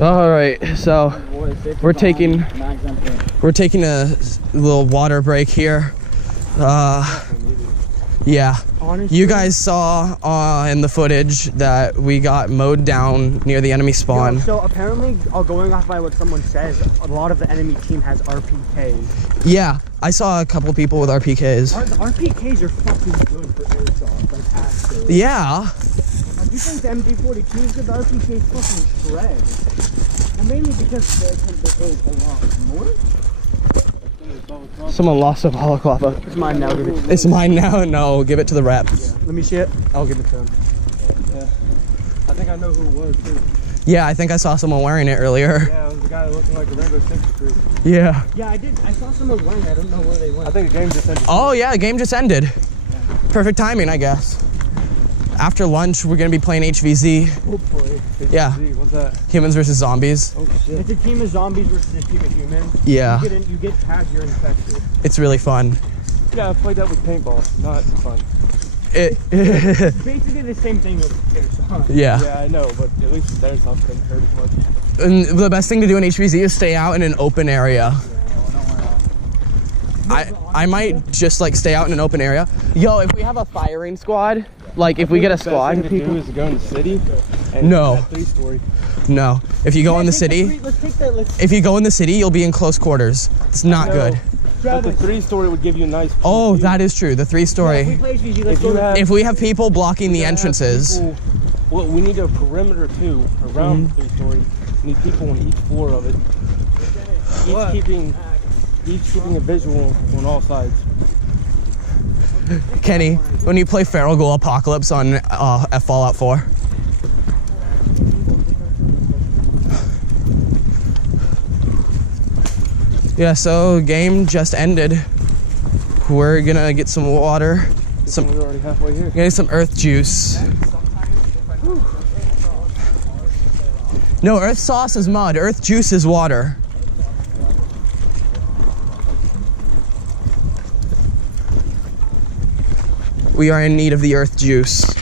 All right, so we're taking a little water break here. Yeah, honestly, you guys saw in the footage that we got mowed down near the enemy spawn. So apparently, going off by what someone says, a lot of the enemy team has RPKs. Yeah, I saw a couple people with RPKs. The RPKs are fucking good for airsoft, like actually. Yeah. You think the MG42 is good? The RPKs fucking shred. Well, mainly because they hold a lot more. Someone lost a balaclava. It's mine now. Give it to him. It's mine now? No, give it to the rep. Yeah. Let me see it. I'll give it to him. Yeah. I think I know who it was too. Yeah, I think I saw someone wearing it earlier. Yeah, it was the guy looking like a Rainbow Six Troop. Yeah. Yeah, I did. I saw someone wearing it. I don't know where they went. I think the game just ended. Oh yeah, the game just ended. Yeah. Perfect timing, I guess. After lunch, we're gonna be playing HVZ. Hopefully. Yeah. What's that? Humans versus zombies. Oh shit. It's a team of zombies versus a team of humans. Yeah. You get tagged, you're infected. It's really fun. Yeah, I played that with paintball. Not fun. It's basically the same thing with airsoft. Yeah. Yeah, I know, but at least with airsoft couldn't hurt as much. And the best thing to do in HVZ is stay out in an open area. I might just like stay out in an open area. Yo, if we have a firing squad, like if we get a squad of people, is to go in the city. And no. 3-story. No. If you go in the city, if you go in the city, you'll be in close quarters. It's not good. But the 3-story would give you a nice. Oh, that is true. The 3-story. If we have people blocking the entrances. Well, we need a perimeter too around the 3-story. We need people on each floor of it. Each keeping a visual on all sides. Kenny, when you play Feral Ghoul Apocalypse on Fallout 4. Yeah, so game just ended. We're gonna get some water. We're already halfway here. Get some earth juice. No, earth sauce is mud. Earth juice is water. We are in need of the earth juice.